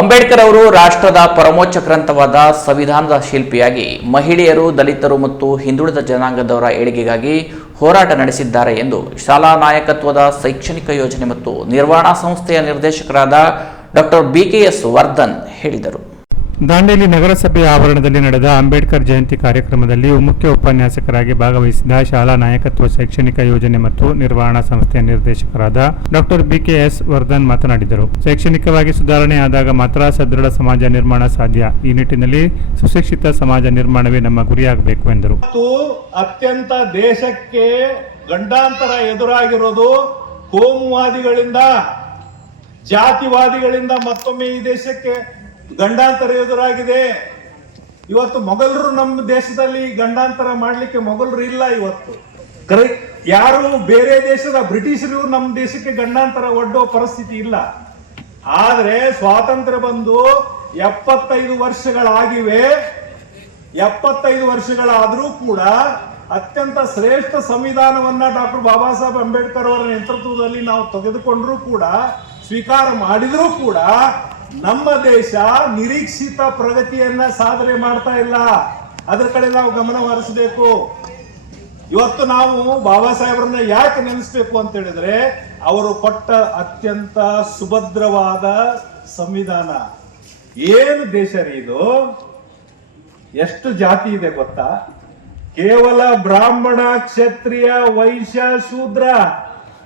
ಅಂಬೇಡ್ಕರ್ ಅವರು ರಾಷ್ಟ್ರದ ಪರಮೋಚ್ಚ ಗ್ರಂಥವಾದ ಸಂವಿಧಾನದ ಶಿಲ್ಪಿಯಾಗಿ ಮಹಿಳೆಯರು, ದಲಿತರು ಮತ್ತು ಹಿಂದುಳಿದ ಜನಾಂಗದವರ ಏಳಿಗೆಗಾಗಿ ಹೋರಾಟ ನಡೆಸಿದ್ದಾರೆ ಎಂದು ಶಾಲಾ ನಾಯಕತ್ವದ ಶೈಕ್ಷಣಿಕ ಯೋಜನೆ ಮತ್ತು ನಿರ್ವಹಣಾ ಸಂಸ್ಥೆಯ ನಿರ್ದೇಶಕರಾದ ಡಾಕ್ಟರ್ ಬಿಕೆಎಸ್ ವರ್ಧನ್ ಹೇಳಿದರು. ದಾಂಡೇಲಿ ನಗರಸಭೆಯ ಆವರಣದಲ್ಲಿ ನಡೆದ ಅಂಬೇಡ್ಕರ್ ಜಯಂತಿ ಕಾರ್ಯಕ್ರಮದಲ್ಲಿ ಮುಖ್ಯ ಉಪನ್ಯಾಸಕರಾಗಿ ಭಾಗವಹಿಸಿದ ಶಾಲಾ ನಾಯಕತ್ವ ಶೈಕ್ಷಣಿಕ ಯೋಜನೆ ಮತ್ತು ನಿರ್ವಹಣಾ ಸಂಸ್ಥೆಯ ನಿರ್ದೇಶಕರಾದ ಡಾಕ್ಟರ್ ಬಿಕೆಎಸ್ ವರ್ಧನ್ ಮಾತನಾಡಿದರು. ಶೈಕ್ಷಣಿಕವಾಗಿ ಸುಧಾರಣೆ ಆದಾಗ ಮಾತ್ರ ಸದೃಢ ಸಮಾಜ ನಿರ್ಮಾಣ ಸಾಧ್ಯ. ಈ ನಿಟ್ಟಿನಲ್ಲಿ ಸುಶಿಕ್ಷಿತ ಸಮಾಜ ನಿರ್ಮಾಣವೇ ನಮ್ಮ ಗುರಿಯಾಗಬೇಕು ಎಂದರು. ಅತ್ಯಂತ ದೇಶಕ್ಕೆ ಗಂಡಾಂತರ ಎದುರಾಗಿರೋದು ಕೋಮುವಾದಿಗಳಿಂದ, ಜಾತಿವಾದಿಗಳಿಂದ ಮತ್ತೊಮ್ಮೆ ಈ ದೇಶಕ್ಕೆ ಗಂಡಾಂತರ ಎದುರಾಗಿದೆ. ಇವತ್ತು ಮೊಘಲರು ನಮ್ಮ ದೇಶದಲ್ಲಿ ಗಂಡಾಂತರ ಮಾಡಲಿಕ್ಕೆ ಮೊಘಲರು ಇಲ್ಲ ಇವತ್ತು. ಕರೆ, ಯಾರು ಬೇರೆ ದೇಶದ ಬ್ರಿಟಿಷರು ನಮ್ಮ ದೇಶಕ್ಕೆ ಗಂಡಾಂತರ ಒಡ್ಡೋ ಪರಿಸ್ಥಿತಿ ಇಲ್ಲ. ಆದರೆ ಸ್ವಾತಂತ್ರ್ಯ ಬಂದು ಎಪ್ಪತ್ತೈದು ವರ್ಷಗಳಾಗಿವೆ. ಎಪ್ಪತ್ತೈದು ವರ್ಷಗಳಾದರೂ ಕೂಡ ಅತ್ಯಂತ ಶ್ರೇಷ್ಠ ಸಂವಿಧಾನವನ್ನ ಡಾಕ್ಟರ್ ಬಾಬಾ ಸಾಹೇಬ್ ಅಂಬೇಡ್ಕರ್ ಅವರ ನೇತೃತ್ವದಲ್ಲಿ ನಾವು ತೆಗೆದುಕೊಂಡ್ರೂ ಕೂಡ, ಸ್ವೀಕಾರ ಮಾಡಿದರೂ ಕೂಡ ನಮ್ಮ ದೇಶ ನಿರೀಕ್ಷಿತ ಪ್ರಗತಿಯನ್ನ ಸಾಧನೆ ಮಾಡ್ತಾ ಇಲ್ಲ. ಅದರ ಕಡೆ ನಾವು ಗಮನ ಹರಿಸಬೇಕು. ಇವತ್ತು ನಾವು ಬಾಬಾ ಸಾಹೇಬ್ರನ್ನ ಯಾಕೆ ನೆನೆಸ್ಬೇಕು ಅಂತ ಹೇಳಿದ್ರೆ, ಅವರು ಕೊಟ್ಟ ಅತ್ಯಂತ ಸುಭದ್ರವಾದ ಸಂವಿಧಾನ. ಏನು ದೇಶ ರೀ ಇದು? ಎಷ್ಟು ಜಾತಿ ಇದೆ ಗೊತ್ತಾ? ಕೇವಲ ಬ್ರಾಹ್ಮಣ, ಕ್ಷತ್ರಿಯ, ವೈಶ್ಯ, ಶೂದ್ರ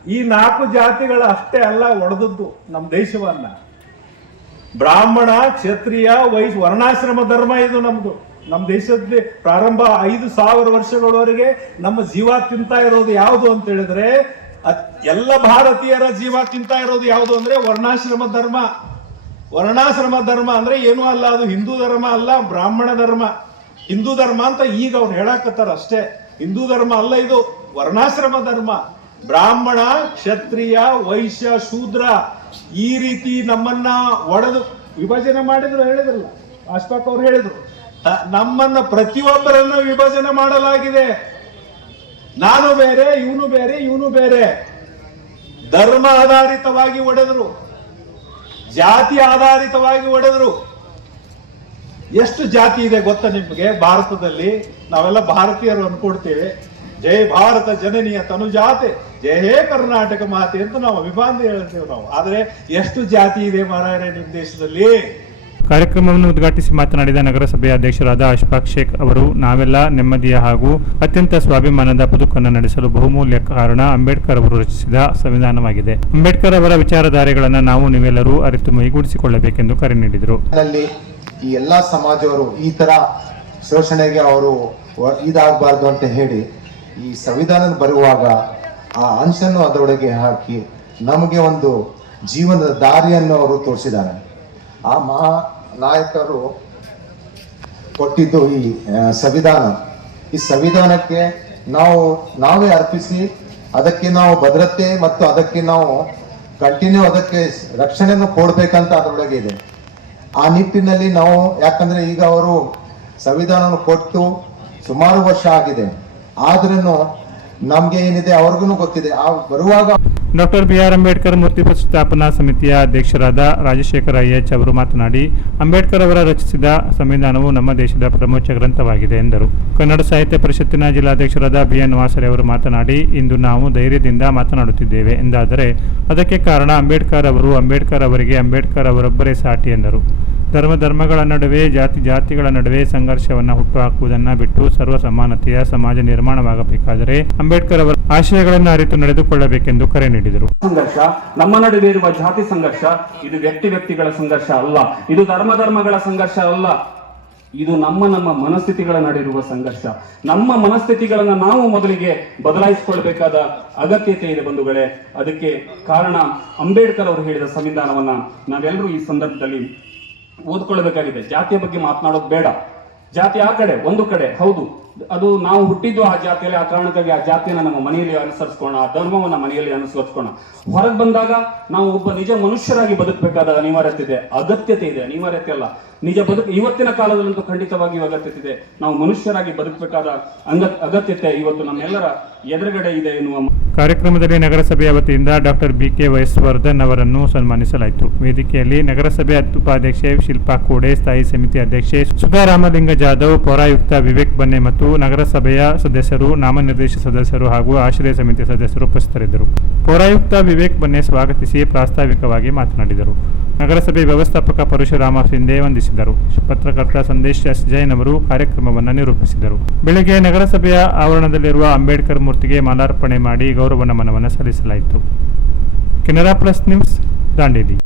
ಈ ನಾಲ್ಕು ಜಾತಿಗಳ ಅಷ್ಟೇ ಅಲ್ಲ ಒಡೆದದ್ದು ನಮ್ಮ ದೇಶವನ್ನ. ಬ್ರಾಹ್ಮಣ, ಕ್ಷತ್ರಿಯ ವೈಶ್ ವರ್ಣಾಶ್ರಮ ಧರ್ಮ ಇದು ನಮ್ದು. ನಮ್ಮ ದೇಶದಲ್ಲಿ ಪ್ರಾರಂಭ ಐದು ಸಾವಿರ ವರ್ಷಗಳವರೆಗೆ ನಮ್ಮ ಜೀವ ತಿಂತಾ ಇರೋದು ಯಾವುದು ಅಂತ ಹೇಳಿದ್ರೆ ಎಲ್ಲ ಭಾರತೀಯರ ಜೀವ ತಿಂತಾ ಇರೋದು ಯಾವುದು ಅಂದ್ರೆ ವರ್ಣಾಶ್ರಮ ಧರ್ಮ. ವರ್ಣಾಶ್ರಮ ಧರ್ಮ ಅಂದ್ರೆ ಏನೂ ಅಲ್ಲ, ಅದು ಹಿಂದೂ ಧರ್ಮ ಅಲ್ಲ, ಬ್ರಾಹ್ಮಣ ಧರ್ಮ. ಹಿಂದೂ ಧರ್ಮ ಅಂತ ಈಗ ಅವ್ರು ಹೇಳಕತ್ತಾರ ಅಷ್ಟೇ. ಹಿಂದೂ ಧರ್ಮ ಅಲ್ಲ ಇದು, ವರ್ಣಾಶ್ರಮ ಧರ್ಮ. ಬ್ರಾಹ್ಮಣ, ಕ್ಷತ್ರಿಯ, ವೈಶ್ಯ, ಶೂದ್ರ ಈ ರೀತಿ ನಮ್ಮನ್ನ ಒಡೆದು ವಿಭಜನೆ ಮಾಡಿದ್ರು ಹೇಳಿದ್ರಲ್ಲ ಅಶ್ಫಾಕ್ ಅವ್ರು ಹೇಳಿದ್ರು ನಮ್ಮನ್ನ ಪ್ರತಿಯೊಬ್ಬರನ್ನ ವಿಭಜನೆ ಮಾಡಲಾಗಿದೆ. ನಾನು ಬೇರೆ, ಇವನು ಬೇರೆ ಇವನು ಬೇರೆ. ಧರ್ಮ ಆಧಾರಿತವಾಗಿ ಒಡೆದ್ರು, ಜಾತಿ ಆಧಾರಿತವಾಗಿ ಒಡೆದ್ರು. ಎಷ್ಟು ಜಾತಿ ಇದೆ ಗೊತ್ತಾ ನಿಮ್ಗೆ? ಭಾರತದಲ್ಲಿ ನಾವೆಲ್ಲ ಭಾರತೀಯರು ಅನ್ಕೊಡ್ತೇವೆ ಜಯ ಭಾರತ ಜನನಿಯ ತನುಜಾತೆ ಜಯ ಹೇ ಕರ್ನಾಟಕ ಮಾತೆ ಅಂತ ನಾವು ಅಭಿಮಾನ ಹೇಳ್ತೇವೆ ನಾವು. ಆದರೆ ಎಷ್ಟು ಜಾತಿ ಇದೆ ಮಾರಾಯರೆ ನಿಮ್ಮ ದೇಶದಲ್ಲಿ? ಕಾರ್ಯಕ್ರಮವನ್ನು ಉದ್ಘಾಟಿಸಿ ಮಾತನಾಡಿದ ನಗರಸಭೆಯ ಅಧ್ಯಕ್ಷರಾದ ಅಶ್ಫಾಕ್ ಶೇಖ್ ಅವರು ನಾವೆಲ್ಲ ನೆಮ್ಮದಿಯ ಹಾಗೂ ಅತ್ಯಂತ ಸ್ವಾಭಿಮಾನದ ಬದುಕನ್ನು ನಡೆಸಲು ಬಹುಮೂಲ್ಯ ಕಾರಣ ಅಂಬೇಡ್ಕರ್ ಅವರು ರಚಿಸಿದ ಸಂವಿಧಾನವಾಗಿದೆ. ಅಂಬೇಡ್ಕರ್ ಅವರ ವಿಚಾರಧಾರೆಗಳನ್ನು ನಾವು ನೀವೆಲ್ಲರೂ ಅರಿತು ಮೈಗೂಡಿಸಿಕೊಳ್ಳಬೇಕೆಂದು ಕರೆ ನೀಡಿದರು. ಅಲ್ಲಿ ಈ ಎಲ್ಲ ಸಮಾಜವರು ಈ ತರ ಶೋಷಣೆಗೆ ಅವರು ಇದಾಗಬಾರ್ದು ಅಂತ ಹೇಳಿ ಈ ಸಂವಿಧಾನ ಬರುವಾಗ ಆ ಅಂಶನ್ನು ಅದರೊಳಗೆ ಹಾಕಿ ನಮಗೆ ಒಂದು ಜೀವನದ ದಾರಿಯನ್ನು ಅವರು ತೋರಿಸಿದ್ದಾರೆ. ಆ ಮಹಾ ನಾಯಕರು ಕೊಟ್ಟಿದ್ದು ಈ ಸಂವಿಧಾನ. ಈ ಸಂವಿಧಾನಕ್ಕೆ ನಾವು, ನಾವೇ ಅರ್ಪಿಸಿ, ಅದಕ್ಕೆ ನಾವು ಭದ್ರತೆ ಮತ್ತು ಅದಕ್ಕೆ ನಾವು ಕಂಟಿನ್ಯೂ ಅದಕ್ಕೆ ರಕ್ಷಣೆಯನ್ನು ಕೊಡಬೇಕಂತ ಅದರೊಳಗೆ ಇದೆ. ಆ ನಿಟ್ಟಿನಲ್ಲಿ ನಾವು, ಯಾಕಂದ್ರೆ ಈಗ ಅವರು ಸಂವಿಧಾನವನ್ನು ಕೊಟ್ಟು ಸುಮಾರು ವರ್ಷ ಆಗಿದೆ. ಆದ್ರೂ ನಮ್ಗೆ ಏನಿದೆ ಅವ್ರಿಗೂ ಗೊತ್ತಿದೆ. ಆ ಬರುವಾಗ ಡಾಕ್ಟರ್ ಬಿ ಆರ್ ಅಂಬೇಡ್ಕರ್ ಮೂರ್ತಿ ಪ್ರತಿಷ್ಠಾಪನಾ ಸಮಿತಿಯ ಅಧ್ಯಕ್ಷರಾದ ರಾಜಶೇಖರ ಎಚ್ ಅವರು ಮಾತನಾಡಿ, ಅಂಬೇಡ್ಕರ್ ಅವರ ರಚಿಸಿದ ಸಂವಿಧಾನವು ನಮ್ಮ ದೇಶದ ಪ್ರಮುಖ ಗ್ರಂಥವಾಗಿದೆ ಎಂದರು. ಕನ್ನಡ ಸಾಹಿತ್ಯ ಪರಿಷತ್ತಿನ ಜಿಲ್ಲಾಧ್ಯಕ್ಷರಾದ ಬಿ ಎನ್ ವಾಸರೆ ಅವರು ಮಾತನಾಡಿ, ಇಂದು ನಾವು ಧೈರ್ಯದಿಂದ ಮಾತನಾಡುತ್ತಿದ್ದೇವೆ ಎಂದಾದರೆ, ಅದಕ್ಕೆ ಕಾರಣ ಅಂಬೇಡ್ಕರ್ ಅವರು ಅಂಬೇಡ್ಕರ್ ಅವರಿಗೆ ಅಂಬೇಡ್ಕರ್ ಅವರೊಬ್ಬರೇ ಸಾಟಿ ಎಂದರು. ಧರ್ಮ ಧರ್ಮಗಳ ನಡುವೆ, ಜಾತಿ ಜಾತಿಗಳ ನಡುವೆ ಸಂಘರ್ಷವನ್ನು ಹುಟ್ಟುಹಾಕುವುದನ್ನು ಬಿಟ್ಟು ಸರ್ವ ಸಮಾನತೆಯ ಸಮಾಜ ನಿರ್ಮಾಣವಾಗಬೇಕಾದರೆ ಅಂಬೇಡ್ಕರ್ ಅವರ ಆಶಯಗಳನ್ನು ಅರಿತು ನಡೆದುಕೊಳ್ಳಬೇಕೆಂದು ಕರೆ ನೀಡಿದರು. ಸಂಘರ್ಷ, ನಮ್ಮ ನಡುವೆ ಇರುವ ಜಾತಿ ಸಂಘರ್ಷ, ಇದು ವ್ಯಕ್ತಿ ವ್ಯಕ್ತಿಗಳ ಸಂಘರ್ಷ ಅಲ್ಲ. ಇದು ಧರ್ಮ ಧರ್ಮಗಳ ಸಂಘರ್ಷ ಅಲ್ಲ. ಇದು ನಮ್ಮ ನಮ್ಮ ಮನಸ್ಥಿತಿಗಳ ನಡಿರುವ ಸಂಘರ್ಷ. ನಮ್ಮ ಮನಸ್ಥಿತಿಗಳನ್ನ ನಾವು ಮೊದಲಿಗೆ ಬದಲಾಯಿಸಿಕೊಳ್ಬೇಕಾದ ಅಗತ್ಯತೆ ಇದೆ ಬಂಧುಗಳೇ. ಅದಕ್ಕೆ ಕಾರಣ ಅಂಬೇಡ್ಕರ್ ಅವರು ಹೇಳಿದ ಸಂವಿಧಾನವನ್ನ ನಾವೆಲ್ಲರೂ ಈ ಸಂದರ್ಭದಲ್ಲಿ ಓದ್ಕೊಳ್ಬೇಕಾಗಿದೆ. ಜಾತಿಯ ಬಗ್ಗೆ ಮಾತನಾಡೋದು ಬೇಡ. ಜಾತಿ ಆ ಕಡೆ, ಒಂದು ಕಡೆ, ಹೌದು. ಅದು ನಾವು ಹುಟ್ಟಿದ್ದು ಆ ಜಾತಿಯಲ್ಲಿ, ಆ ಕಾರಣಕ್ಕಾಗಿ ಆ ಜಾತಿಯನ್ನ ನಮ್ಮ ಮನೆಯಲ್ಲಿ ಅನುಸರಿಸ್ಕೋಣ ಆ ಧರ್ಮವನ್ನ ಮನೆಯಲ್ಲಿ ಅನುಸರಿಸ್ಕೋಣ ಹೊರಗೆ ಬಂದಾಗ ನಾವು ಒಬ್ಬ ನಿಜ ಮನುಷ್ಯರಾಗಿ ಬದುಕಬೇಕಾದ ಅನಿವಾರ್ಯತೆ ಇದೆ, ಅಗತ್ಯತೆ ಇದೆ, ಅನಿವಾರ್ಯತೆ ಅಲ್ಲ. ನಿಜ ಬದುಕು ಇವತ್ತಿನ ಕಾಲದಲ್ಲಂತೂ ಖಂಡಿತವಾಗಿಯೂ ಅಗತ್ಯತೆ ನಾವು ಮನುಷ್ಯರಾಗಿ ಬದುಕಬೇಕಾದ ಅಂಗ, ಅಗತ್ಯತೆ ಇವತ್ತು ನಮ್ಮೆಲ್ಲರ ಎದುರುಗಡೆ ಇದೆ ಎನ್ನುವ ಕಾರ್ಯಕ್ರಮದಲ್ಲಿ ನಗರಸಭೆಯ ವತಿಯಿಂದ ಡಾಕ್ಟರ್ ಬಿ ಕೆ ವಯಸ್ವರ್ಧನ್ ಅವರನ್ನು ಸನ್ಮಾನಿಸಲಾಯಿತು. ವೇದಿಕೆಯಲ್ಲಿ ನಗರಸಭೆ ಉಪಾಧ್ಯಕ್ಷೆ ಶಿಲ್ಪಾ ಕೋಡೆ, ಸ್ಥಾಯಿ ಸಮಿತಿ ಅಧ್ಯಕ್ಷೆ ಸುಧಾರಾಮಲಿಂಗ ಜಾಧವ್, ಪೌರಾಯುಕ್ತ ವಿವೇಕ್ ಬನ್ನೆ ಮತ್ತು ನಗರಸಭೆಯ ಸದಸ್ಯರು, ನಾಮನಿರ್ದೇಶ ಸದಸ್ಯರು ಹಾಗೂ ಆಶ್ರಯ ಸಮಿತಿ ಸದಸ್ಯರು ಉಪಸ್ಥಿತರಿದ್ದರು. ಪೌರಾಯುಕ್ತ ವಿವೇಕ್ ಬನ್ನೆ ಸ್ವಾಗತಿಸಿ ಪ್ರಾಸ್ತಾವಿಕವಾಗಿ ಮಾತನಾಡಿದರು. ನಗರಸಭೆ ವ್ಯವಸ್ಥಾಪಕ ಪರಶುರಾಮ ಶಿಂದೆ ವಂದಿಸಿದರು. ಪತ್ರಕರ್ತ ಸಂದೇಶ್ ಎಸ್. ಜೈನ್ ಅವರು ಕಾರ್ಯಕ್ರಮವನ್ನು ನಿರೂಪಿಸಿದರು. ಬೆಳಗ್ಗೆ ನಗರಸಭೆಯ ಆವರಣದಲ್ಲಿರುವ ಅಂಬೇಡ್ಕರ್ ಮೂರ್ತಿಗೆ ಮಾಲಾರ್ಪಣೆ ಮಾಡಿ ಗೌರವ ನಮನವನ್ನು ಸಲ್ಲಿಸಲಾಯಿತು. Canara plus news, Dandeli.